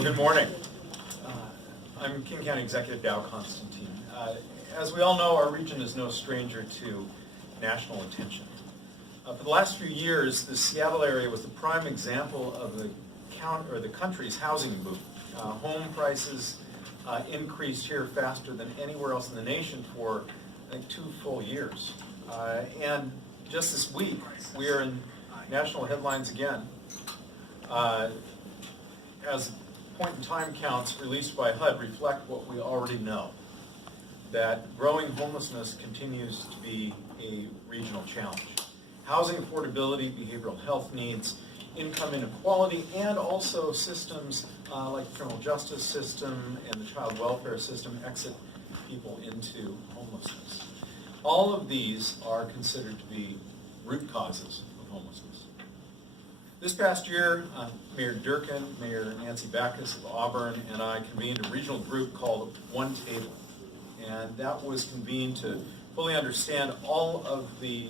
Well, good morning. I'm King County Executive Dow Constantine. As we all know, our region is no stranger to national attention. For the last few years, the Seattle area was the prime example of the country's housing boom. Home prices increased here faster than anywhere else in the nation for, I think, 2 full years. And just this week, we are in national headlines again. As point-in-time counts released by HUD reflect what we already know, that growing homelessness continues to be a regional challenge. Housing affordability, behavioral health needs, income inequality, and also systems like the criminal justice system and the child welfare system exit people into homelessness. All of these are considered to be root causes of homelessness. This past year, Mayor Durkin, Mayor Nancy Backus of Auburn, and I convened a regional group called One Table. And that was convened to fully understand all of the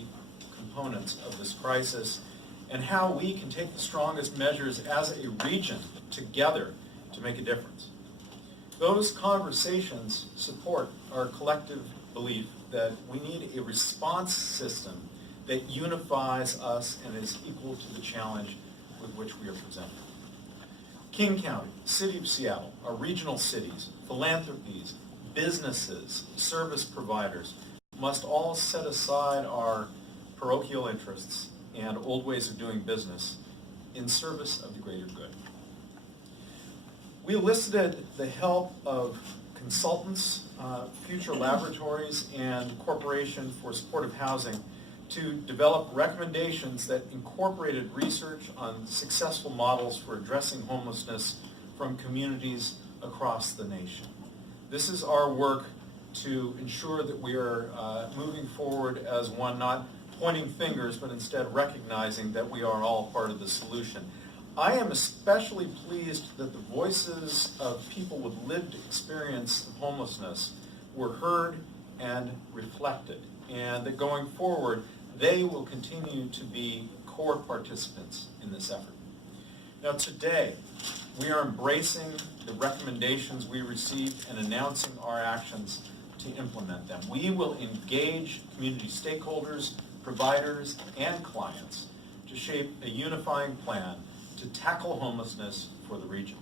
components of this crisis and how we can take the strongest measures as a region together to make a difference. Those conversations support our collective belief that we need a response system that unifies us and is equal to the challenge with which we are presented. King County, City of Seattle, our regional cities, philanthropies, businesses, service providers must all set aside our parochial interests and old ways of doing business in service of the greater good. We elicited the help of consultants, future laboratories, and Corporation for Supportive Housing to develop recommendations that incorporated research on successful models for addressing homelessness from communities across the nation. This is our work to ensure that we are moving forward as one, not pointing fingers, but instead recognizing that we are all part of the solution. I am especially pleased that the voices of people with lived experience of homelessness were heard and reflected, and that going forward, they will continue to be core participants in this effort. Now today, we are embracing the recommendations we received and announcing our actions to implement them. We will engage community stakeholders, providers, and clients to shape a unifying plan to tackle homelessness for the region.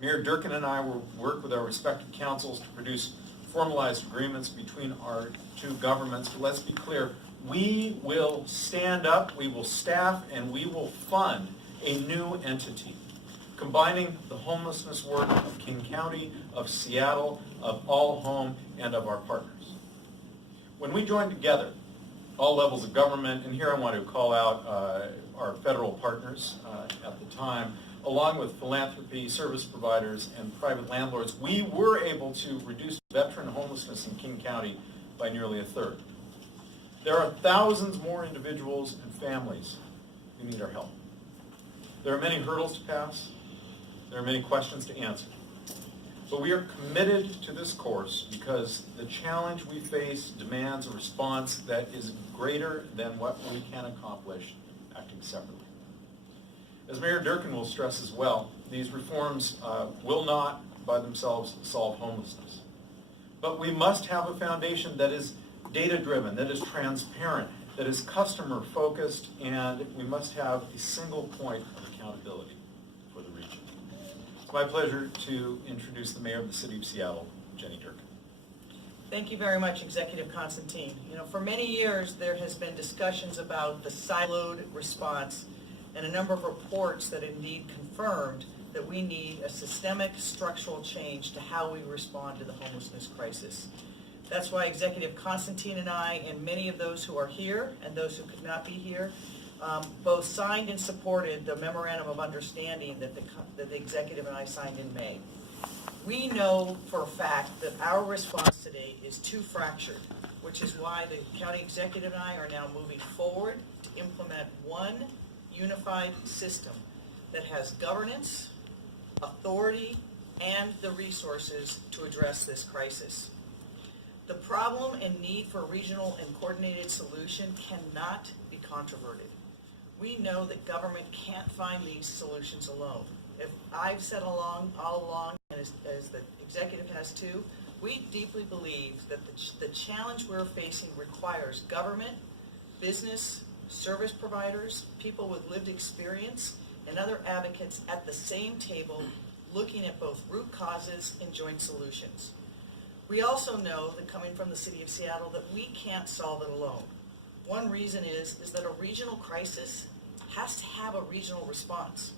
Mayor Durkin and I will work with our respective councils to produce formalized agreements between our two governments. But let's be clear, we will stand up, we will staff, and we will fund a new entity, combining the homelessness work of King County, of Seattle, of All Home, and of our partners. When we join together, all levels of government, and here I want to call out our federal partners at the time, along with philanthropy, service providers, and private landlords, we were able to reduce veteran homelessness in King County by nearly 1/3. There are thousands more individuals and families who need our help. There are many hurdles to pass. There are many questions to answer. But we are committed to this course because the challenge we face demands a response that is greater than what we can accomplish acting separately. As Mayor Durkin will stress as well, these reforms will not by themselves solve homelessness. But we must have a foundation that is data-driven, that is transparent, that is customer-focused, and we must have a single point of accountability for the region. It's my pleasure to introduce the Mayor of the City of Seattle, Jenny Durkin. Thank you very much, Executive Constantine. For many years there has been discussions about the siloed response and a number of reports that indeed confirmed that we need a systemic structural change to how we respond to the homelessness crisis. That's why Executive Constantine and I, and many of those who are here and those who could not be here, both signed and supported the Memorandum of Understanding that the Executive and I signed in May. We know for a fact that our response today is too fractured, which is why the County Executive and I are now moving forward to implement one unified system that has governance, authority, and the resources to address this crisis. The problem and need for a regional and coordinated solution cannot be controverted. We know that government can't find these solutions alone. if I've said all along, and as the executive has too, we deeply believe that the challenge we're facing requires government, business, service providers, people with lived experience, and other advocates at the same table looking at both root causes and joint solutions. We also know that coming from the city of Seattle that we can't solve it alone. One reason is that a regional crisis has to have a regional response.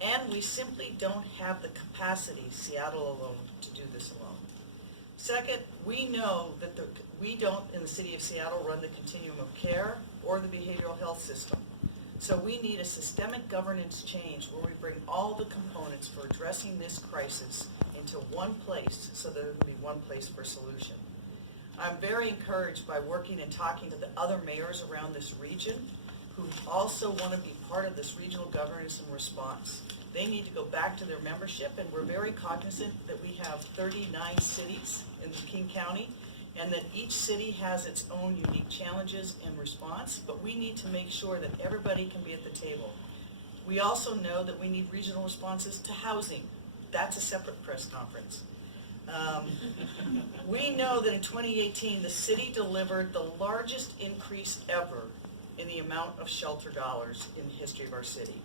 And we simply don't have the capacity, Seattle alone, to do this alone. Second, we know that we don't, in the city of Seattle, run the continuum of care or the behavioral health system. So we need a systemic governance change where we bring all the components for addressing this crisis into one place so there can be one place for solution. I'm very encouraged by working and talking to the other mayors around this region who also want to be part of this regional governance and response. They need to go back to their membership, and we're very cognizant that we have 39 cities in King County, and that each city has its own unique challenges in response, but we need to make sure that everybody can be at the table. We also know that we need regional responses to housing. That's a separate press conference. We know that in 2018, the city delivered the largest increase ever in the amount of shelter dollars in the history of our city.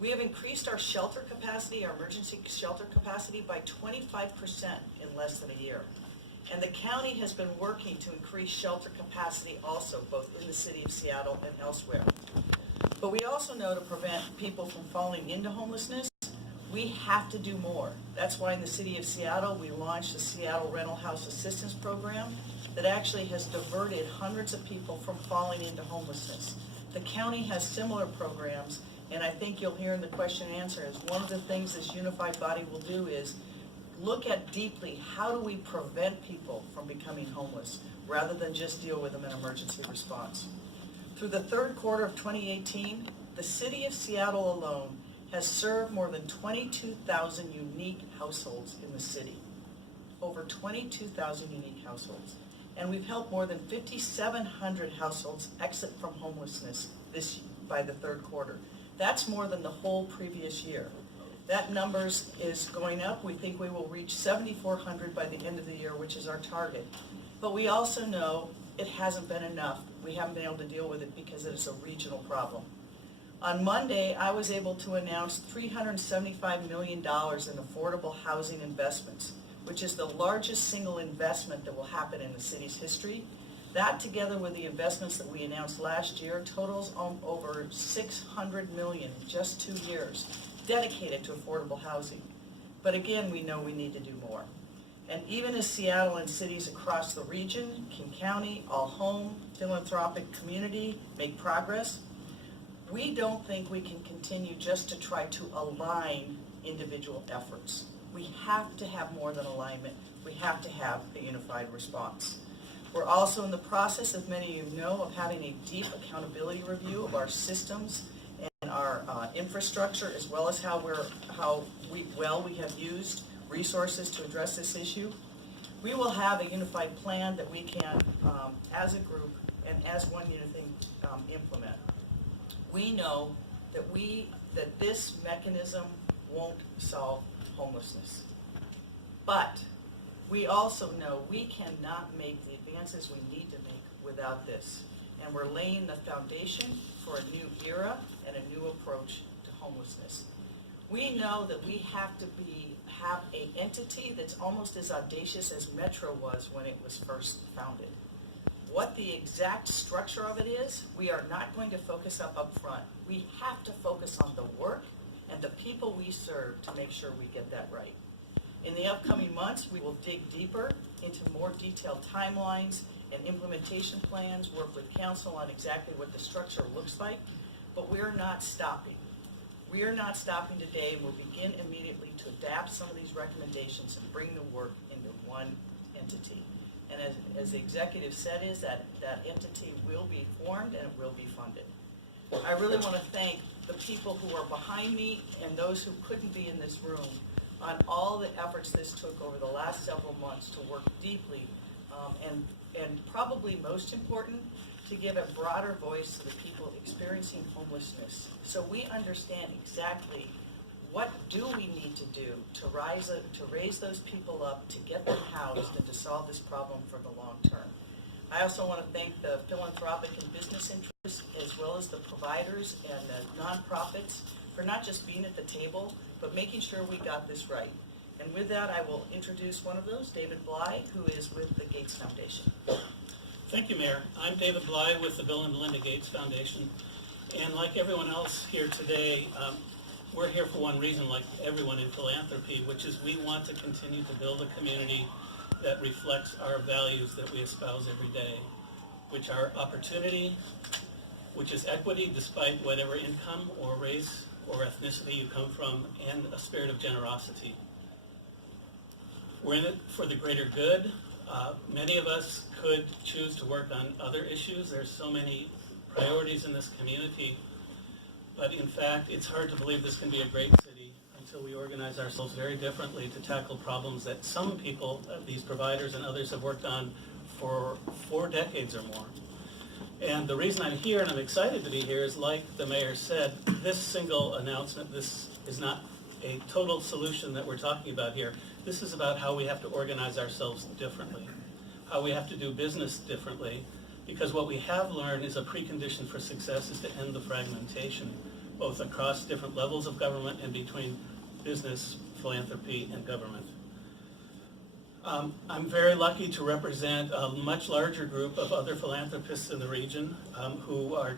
We have increased our shelter capacity, our emergency shelter capacity, by 25% in less than a year. And the county has been working to increase shelter capacity also, both in the city of Seattle and elsewhere. But we also know to prevent people from falling into homelessness, we have to do more. That's why in the city of Seattle, we launched the Seattle Rental House Assistance Program that actually has diverted hundreds of people from falling into homelessness. The county has similar programs, and I think you'll hear in the question and answer is one of the things this unified body will do is look at deeply how do we prevent people from becoming homeless rather than just deal with them in emergency response. Through the third quarter of 2018, the city of Seattle alone has served more than 22,000 unique households in the city. Over 22,000 unique households. And we've helped more than 5,700 households exit from homelessness by the third quarter. That's more than the whole previous year. That numbers is going up. We think we will reach 7,400 by the end of the year, which is our target. But we also know it hasn't been enough. We haven't been able to deal with it because it is a regional problem. On Monday, I was able to announce $375 million in affordable housing investments, which is the largest single investment that will happen in the city's history. That, together with the investments that we announced last year, totals over $600 million in just 2 years, dedicated to affordable housing. But again, we know we need to do more. And even as Seattle and cities across the region, King County, All Home, philanthropic community make progress, we don't think we can continue just to try to align individual efforts. We have to have more than alignment. We have to have a unified response. We're also in the process, as many of you know, of having a deep accountability review of our systems and our infrastructure, as well as how we have used resources to address this issue. We will have a unified plan that we can, as a group and as one unit thing, implement. We know that this mechanism won't solve homelessness. But we also know we cannot make the advances we need to make without this. And we're laying the foundation for a new era and a new approach to homelessness. We know that we have to have an entity that's almost as audacious as Metro was when it was first founded. What the exact structure of it is, we are not going to focus up front. We have to focus on the work and the people we serve to make sure we get that right. In the upcoming months, we will dig deeper into more detailed timelines and implementation plans, work with council on exactly what the structure looks like, but we're not stopping. We are not stopping today, and we'll begin immediately to adapt some of these recommendations and bring the work into one entity. And as the executive said, is that entity will be formed and it will be funded. I really want to thank the people who are behind me and those who couldn't be in this room on all the efforts this took over the last several months to work deeply and probably most important, to give a broader voice to the people experiencing homelessness so we understand exactly what do we need to do to raise those people up, to get them housed, and to solve this problem for the long term. I also want to thank the philanthropic and business interests, as well as the providers and the nonprofits, for not just being at the table, but making sure we got this right. And with that, I will introduce one of those, David Bly, who is with the Gates Foundation. Thank you, Mayor. I'm David Bly with the Bill and Melinda Gates Foundation. And like everyone else here today, we're here for one reason, like everyone in philanthropy, which is we want to continue to build a community that reflects our values that we espouse every day, which are opportunity, which is equity despite whatever income or race or ethnicity you come from, and a spirit of generosity. We're in it for the greater good. Many of us could choose to work on other issues. There's so many priorities in this community, but in fact, it's hard to believe this can be a great city until we organize ourselves very differently to tackle problems that some people, these providers and others, have worked on for 4 decades or more. And the reason I'm here, and I'm excited to be here, is like the mayor said, this single announcement, this is not a total solution that we're talking about here. This is about how we have to organize ourselves differently, how we have to do business differently, because what we have learned is a precondition for success is to end the fragmentation, both across different levels of government and between business, philanthropy, and government. I'm very lucky to represent a much larger group of other philanthropists in the region who are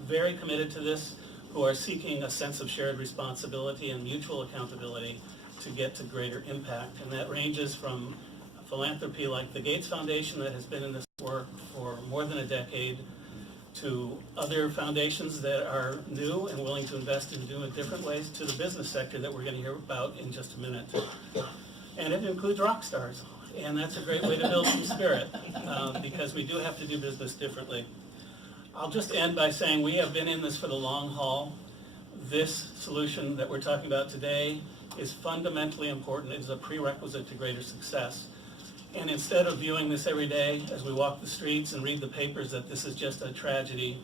very committed to this, who are seeking a sense of shared responsibility and mutual accountability to get to greater impact. And that ranges from philanthropy like the Gates Foundation that has been in this work for more than a decade, to other foundations that are new and willing to invest in new and different ways, to the business sector that we're going to hear about in just a minute. And it includes rock stars, and that's a great way to build some spirit, because we do have to do business differently. I'll just end by saying we have been in this for the long haul. This solution that we're talking about today is fundamentally important. It is a prerequisite to greater success. And instead of viewing this every day as we walk the streets and read the papers that this is just a tragedy,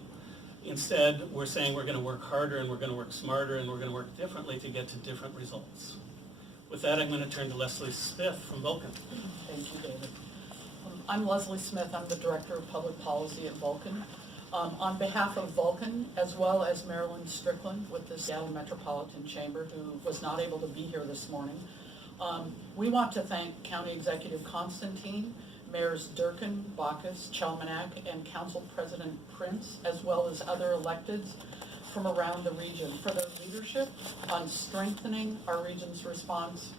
instead we're saying we're going to work harder and we're going to work smarter and we're going to work differently to get to different results. With that, I'm going to turn to Leslie Smith from Vulcan. Thank you, David. I'm Leslie Smith. I'm the Director of Public Policy at Vulcan. On behalf of Vulcan, as well as Marilyn Strickland with the Seattle Metropolitan Chamber, who was not able to be here this morning, we want to thank County Executive Constantine, Mayors Durkin, Bacchus, Chelmanack, and Council President Prince, as well as other electeds from around the region for their leadership on strengthening our region's response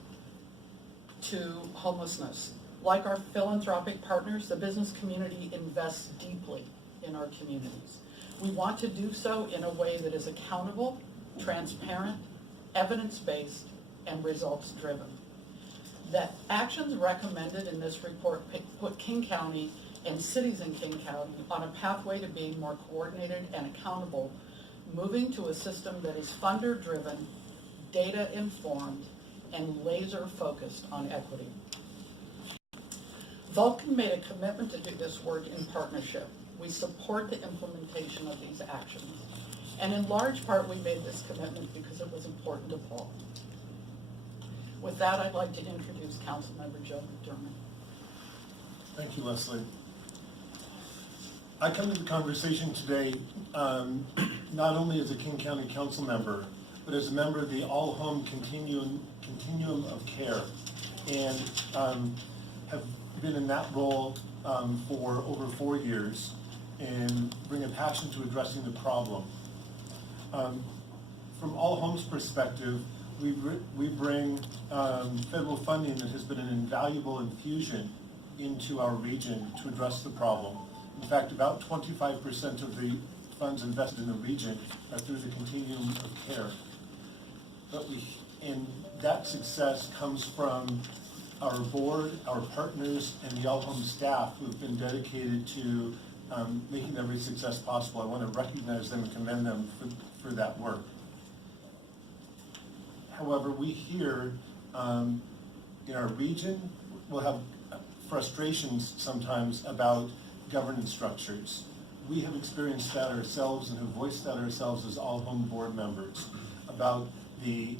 to homelessness. Like our philanthropic partners, the business community invests deeply in our communities. We want to do so in a way that is accountable, transparent, evidence-based, and results-driven. That actions recommended in this report put King County and cities in King County on a pathway to being more coordinated and accountable, moving to a system that is funder-driven, data-informed, and laser-focused on equity. Vulcan made a commitment to do this work in partnership. We support the implementation of these actions. And in large part, we made this commitment because it was important to Paul. With that, I'd like to introduce Councilmember Joe McDermott. Thank you, Leslie. I come to the conversation today not only as a King County Council member, but as a member of the All Home Continuum of Care, and have been in that role for over 4 years and bring a passion to addressing the problem. From All Home's perspective, we bring federal funding that has been an invaluable infusion into our region to address the problem. In fact, about 25% of the funds invested in the region are through the continuum of care. And that success comes from our board, our partners, and the All Home staff who have been dedicated to making every success possible. I want to recognize them and commend them for that work. However, we here in our region will have frustrations sometimes about governance structures. We have experienced that ourselves and have voiced that ourselves as All Home board members about the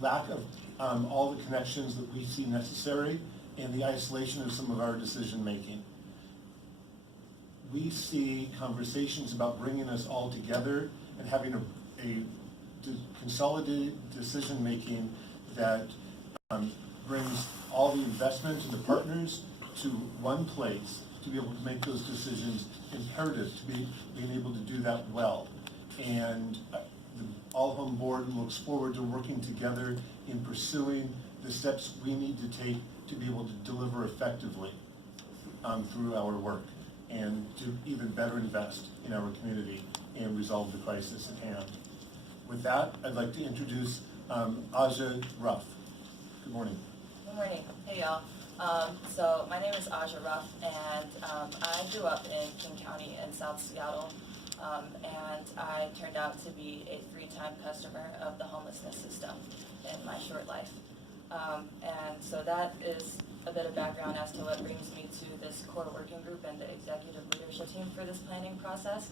lack of all the connections that we see necessary and the isolation of some of our decision-making. We see conversations about bringing us all together and having a consolidated decision-making that brings all the investment and the partners to one place to be able to make those decisions imperative to being able to do that well. And the All Home Board looks forward to working together in pursuing the steps we need to take to be able to deliver effectively through our work and to even better invest in our community and resolve the crisis at hand. With that, I'd like to introduce Aja Ruff. Good morning. Good morning. Hey, y'all. So my name is Aja Ruff, and I grew up in King County in South Seattle, and I turned out to be a 3-time customer of the homelessness system in my short life. And so that is a bit of background as to what brings me to this core working group and the executive leadership team for this planning process.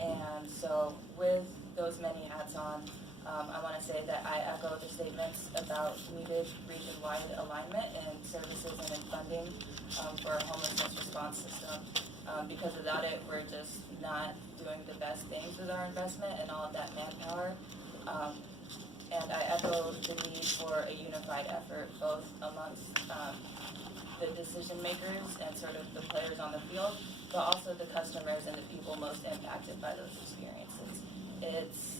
And so with those many hats on, I want to say that I echo the statements about needed region-wide alignment in services and in funding for our homelessness response system. Because without it, we're just not doing the best things with our investment and all of that manpower. And I echo the need for a unified effort, both amongst the decision makers and sort of the players on the field, but also the customers and the people most impacted by those experiences. It's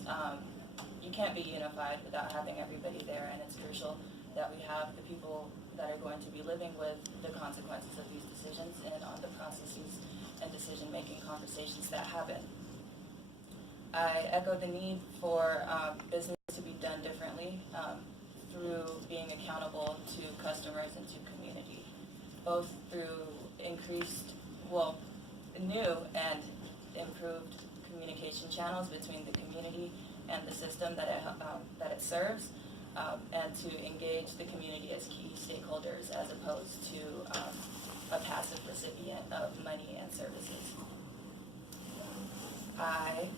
you can't be unified without having everybody there, and it's crucial that we have the people that are going to be living with the consequences of these decisions and on the processes and decision-making conversations that happen. I echo the need for business to be done differently through being accountable to customers and to community, both through new and improved communication channels between the community and the system that it serves, and to engage the community as key stakeholders as opposed to a passive recipient of money and services. How do you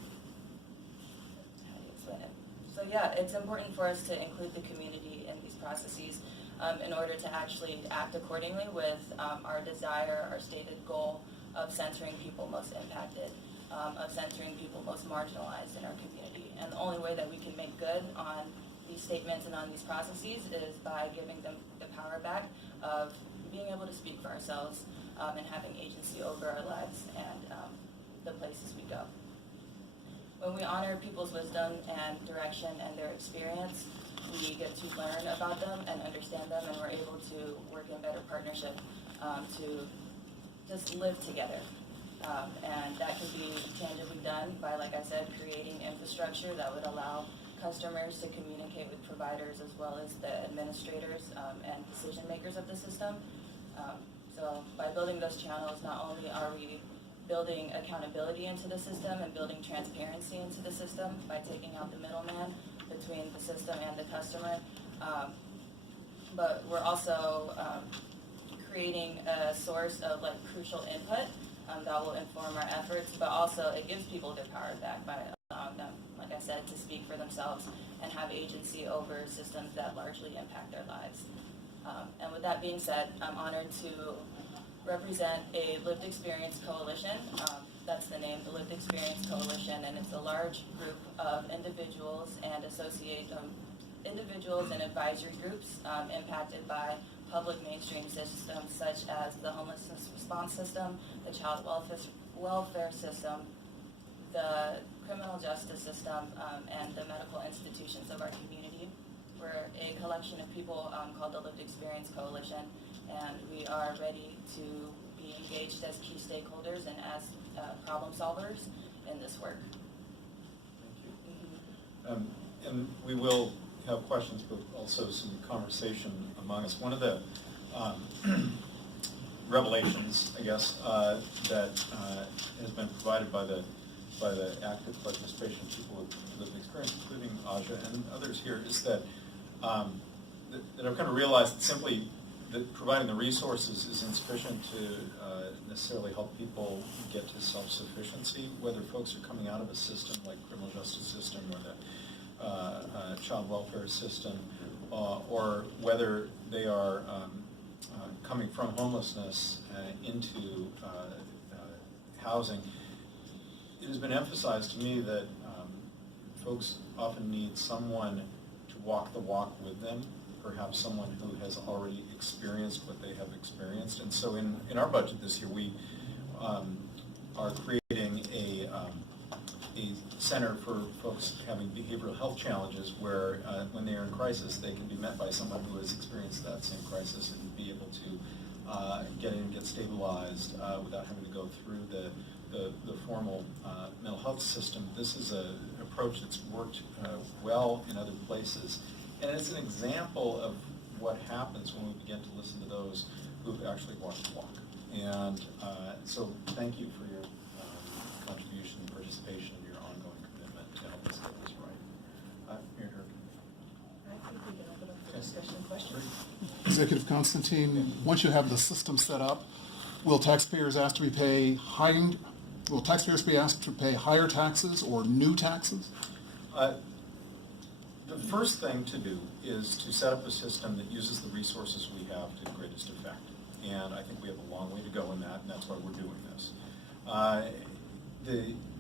explain it? So yeah, it's important for us to include the community in these processes in order to actually act accordingly with our desire, our stated goal of centering people most impacted, of centering people most marginalized in our community. And the only way that we can make good on these statements and on these processes is by giving them the power back of being able to speak for ourselves and having agency over our lives and the places we go. When we honor people's wisdom and direction and their experience, we get to learn about them and understand them, and we're able to work in better partnership to just live together. And that can be tangibly done by, like I said, creating infrastructure that would allow customers to communicate with providers as well as the administrators and decision makers of the system. So by building those channels, not only are we building accountability into the system and building transparency into the system by taking out the middleman between the system and the customer, but we're also creating a source of crucial input that will inform our efforts, but also it gives people their power back by allowing them, like I said, to speak for themselves and have agency over systems that largely impact their lives. And with that being said, I'm honored to represent a lived experience coalition. That's the name, the Lived Experience Coalition, and it's a large group of individuals and individuals and advisory groups impacted by public mainstream systems such as the homelessness response system, the child welfare system, the criminal justice system, and the medical institutions of our community. We're a collection of people called the Lived Experience Coalition, and we are ready to be engaged as key stakeholders and as problem solvers in this work. Thank you. And we will have questions, but also some conversation among us. One of the revelations, I guess, that has been provided by the active participation of people with lived experience, including Aja and others here, is that that I've kind of realized that simply that providing the resources is insufficient to necessarily help people get to self-sufficiency, whether folks are coming out of a system like criminal justice system or the child welfare system, or whether they are coming from homelessness into housing, it has been emphasized to me that folks often need someone to walk the walk with them, perhaps someone who has already experienced what they have experienced. And so in our budget this year, we are creating a center for folks having behavioral health challenges where when they are in crisis, they can be met by someone who has experienced that same crisis and be able to get in and get stabilized without having to go through the formal mental health system. This is an approach that's worked well in other places. And it's an example of what happens when we begin to listen to those who've actually walked the walk. And so thank you for your contribution, participation, and your ongoing commitment to help us get this right. Mayor Durkin. I think we can open up for discussion and questions. Executive Constantine, once you have the system set up, will taxpayers be asked to pay higher taxes or new taxes? The first thing to do is to set up a system that uses the resources we have to the greatest effect. And I think we have a long way to go in that, and that's why we're doing this.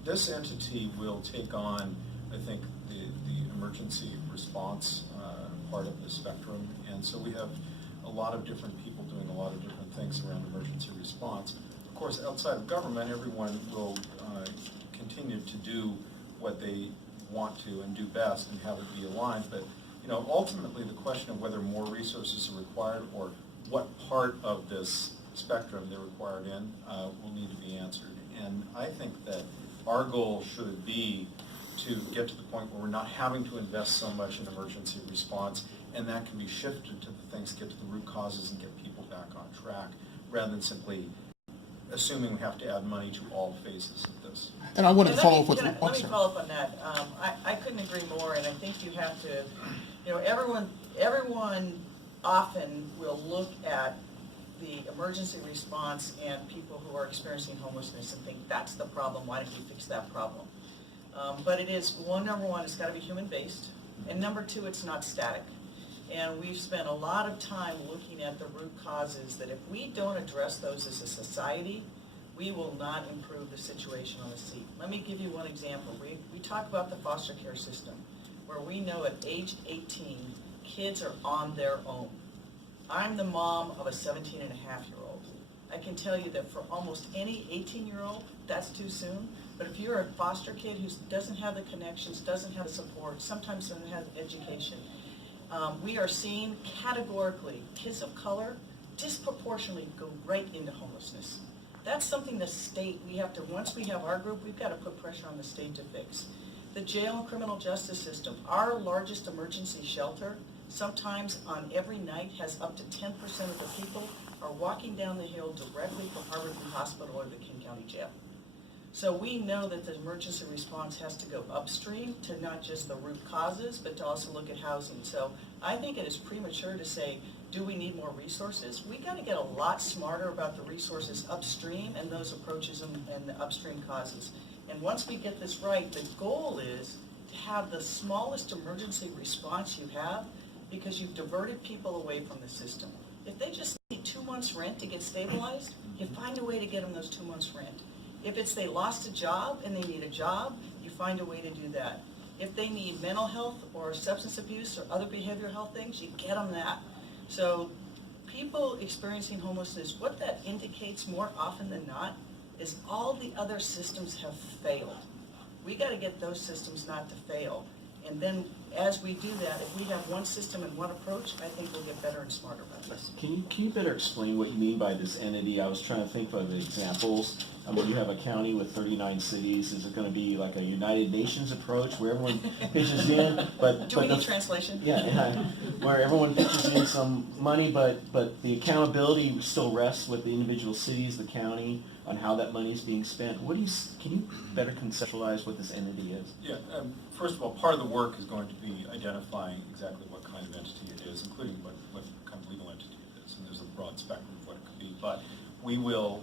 This entity will take on, I think, the emergency response part of the spectrum. And so we have a lot of different people doing a lot of different things around emergency response. Of course, outside of government, everyone will continue to do what they want to and do best and have it be aligned. But ultimately, the question of whether more resources are required or what part of this spectrum they're required in will need to be answered. And I think that our goal should be to get to the point where we're not having to invest so much in emergency response, and that can be shifted to the things, get to the root causes and get people back on track, rather than simply assuming we have to add money to all phases of this. And I wanted to follow up with... Let me follow up on that. I couldn't agree more, and I think you have to, everyone often will look at the emergency response and people who are experiencing homelessness and think that's the problem, why don't we fix that problem? But it is, number one, it's got to be human-based, and number two, it's not static. And we've spent a lot of time looking at the root causes that if we don't address those as a society, we will not improve the situation on the seat. Let me give you one example. We talk about the foster care system, where we know at age 18, kids are on their own. I'm the mom of a 17-and-a-half-year-old. I can tell you that for almost any 18-year-old, that's too soon. But if you're a foster kid who doesn't have the connections, doesn't have the support, sometimes doesn't have education, we are seeing categorically kids of color disproportionately go right into homelessness. That's something the state, once we have our group, we've got to put pressure on the state to fix. The jail and criminal justice system, our largest emergency shelter, sometimes on every night has up to 10% of the people are walking down the hill directly from Harborview Hospital or the King County Jail. So we know that the emergency response has to go upstream to not just the root causes, but to also look at housing. So I think it is premature to say, do we need more resources? We got to get a lot smarter about the resources upstream and those approaches and the upstream causes. And once we get this right, the goal is to have the smallest emergency response you have, because you've diverted people away from the system. If they just need 2 months rent to get stabilized, you find a way to get them those 2 months rent. If it's they lost a job and they need a job, you find a way to do that. If they need mental health or substance abuse or other behavioral health things, you get them that. So people experiencing homelessness, what that indicates more often than not is all the other systems have failed. We got to get those systems not to fail. And then as we do that, if we have one system and one approach, I think we'll get better and smarter about this. Can you better explain what you mean by this entity? I was trying to think of examples. I mean, you have a county with 39 cities. Is it going to be like a United Nations approach where everyone pitches in? Do we need translation? Yeah, where everyone pitches in some money, but the accountability still rests with the individual cities, the county, on how that money is being spent. Can you better conceptualize what this entity is? Yeah, first of all, part of the work is going to be identifying exactly what kind of entity it is, including what kind of legal entity it is, and there's a broad spectrum of what it could be. But we will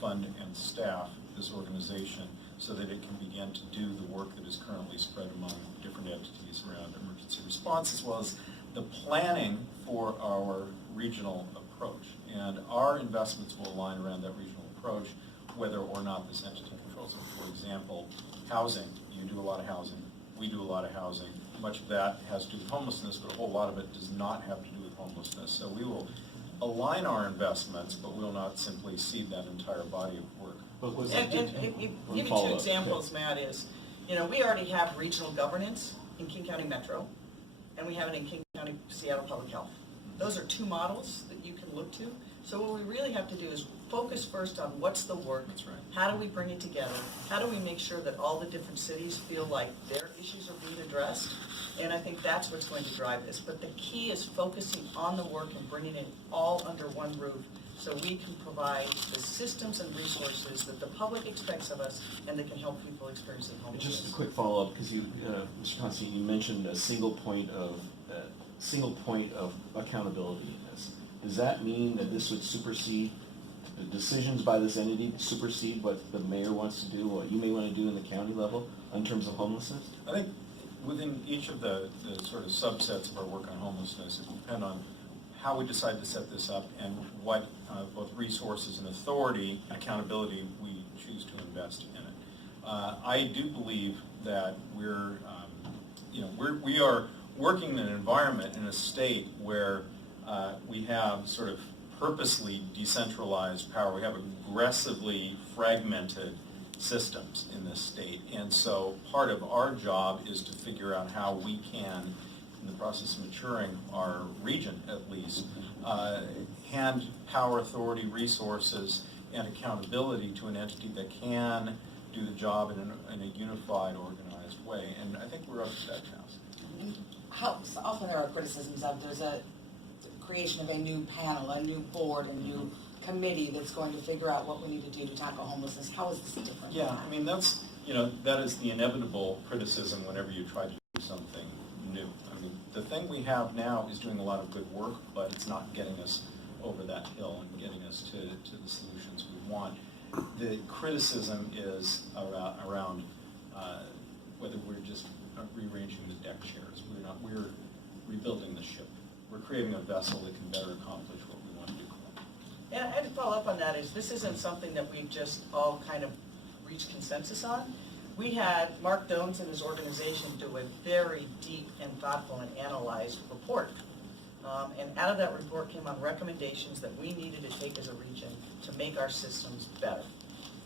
fund and staff this organization so that it can begin to do the work that is currently spread among different entities around emergency response, as well as the planning for our regional approach. And our investments will align around that regional approach, whether or not this entity controls it. For example, housing. You do a lot of housing. We do a lot of housing. Much of that has to do with homelessness, but a whole lot of it does not have to do with homelessness. So we will align our investments, but we will not simply cede that entire body of work. But was And that- give you follow two up. examples, Matt, is, we already have regional governance in King County Metro, and we have it in King County Seattle Public Health. Those are two models that you can look to. So what we really have to do is focus first on what's the work. That's right. How do we bring it together? How do we make sure that all the different cities feel like their issues are being addressed? And I think that's what's going to drive this. But the key is focusing on the work and bringing it all under one roof so we can provide the systems and resources that the public expects of us and that can help people experiencing homelessness. Just a quick follow-up, because you, Mr. Constantine, you mentioned a single point of accountability in this. Does that mean that this would supersede the decisions by this entity, supersede what the mayor wants to do, what you may want to do in the county level in terms of homelessness? I think within each of the sort of subsets of our work on homelessness, it will depend on how we decide to set this up and what both resources and authority, accountability we choose to invest in it. I do believe that we are working in an environment, in a state where we have sort of purposely decentralized power. We have aggressively fragmented systems in this state. And so part of our job is to figure out how we can, in the process of maturing our region at least, hand power, authority, resources, and accountability to an entity that can do the job in a unified, organized way. And I think we're up to that task. Often there are criticisms of there's a creation of a new panel, a new board, a new committee that's going to figure out what we need to do to tackle homelessness. How is this different? Yeah, I mean, that is the inevitable criticism whenever you try to do something new. I mean, the thing we have now is doing a lot of good work, but it's not getting us over that hill and getting us to the solutions we want. The criticism is around whether we're just rearranging the deck chairs. We're rebuilding the ship. We're creating a vessel that can better accomplish what we want to do. And to follow up on that is this isn't something that we've just all kind of reached consensus on. We had Mark Dones and his organization do a very deep and thoughtful and analyzed report. And out of that report came on recommendations that we needed to take as a region to make our systems better.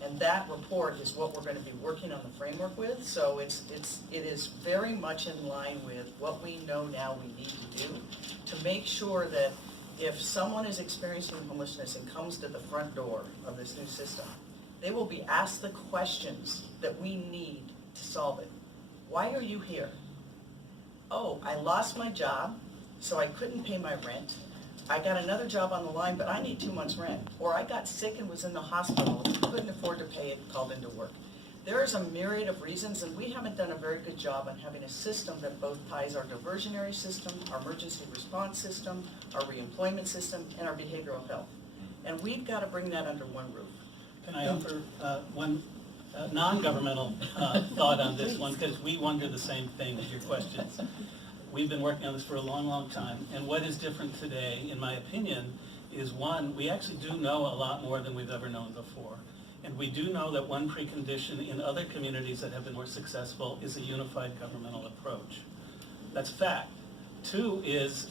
And that report is what we're going to be working on the framework with. So it is very much in line with what we know now we need to do to make sure that if someone is experiencing homelessness and comes to the front door of this new system, they will be asked the questions that we need to solve it. Why are you here? Oh, I lost my job, so I couldn't pay my rent. I got another job on the line, but I need 2 months' rent. Or I got sick and was in the hospital, couldn't afford to pay it, called into work. There is a myriad of reasons, and we haven't done a very good job on having a system that both ties our diversionary system, our emergency response system, our reemployment system, and our behavioral health. And we've got to bring that under one roof. Can I offer one non-governmental thought on this one, because we wonder the same thing as your questions. We've been working on this for a long, long time, and what is different today, in my opinion, is one, we actually do know a lot more than we've ever known before. And we do know that one precondition in other communities that have been more successful is a unified governmental approach. That's a fact. Two is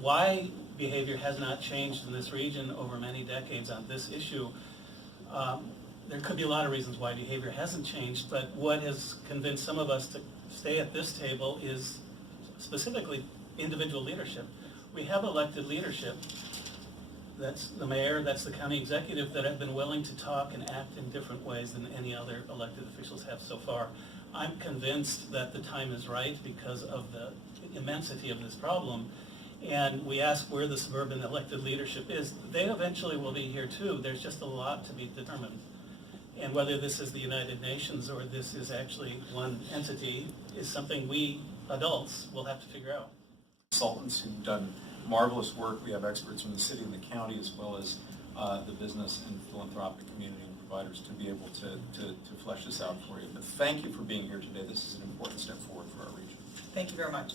why behavior has not changed in this region over many decades on this issue. There could be a lot of reasons why behavior hasn't changed, but what has convinced some of us to stay at this table is specifically individual leadership. We have elected leadership. That's the mayor, that's the county executive that have been willing to talk and act in different ways than any other elected officials have so far. I'm convinced that the time is right because of the immensity of this problem. And we ask where the suburban elected leadership is. They eventually will be here too. There's just a lot to be determined. And whether this is the United Nations or this is actually one entity is something we adults will have to figure out. Consultants who've done marvelous work. We have experts from the city and the county as well as the business and philanthropic community in providers to be able to flesh this out for you. But thank you for being here today. This is an important step forward for our region. Thank you very much.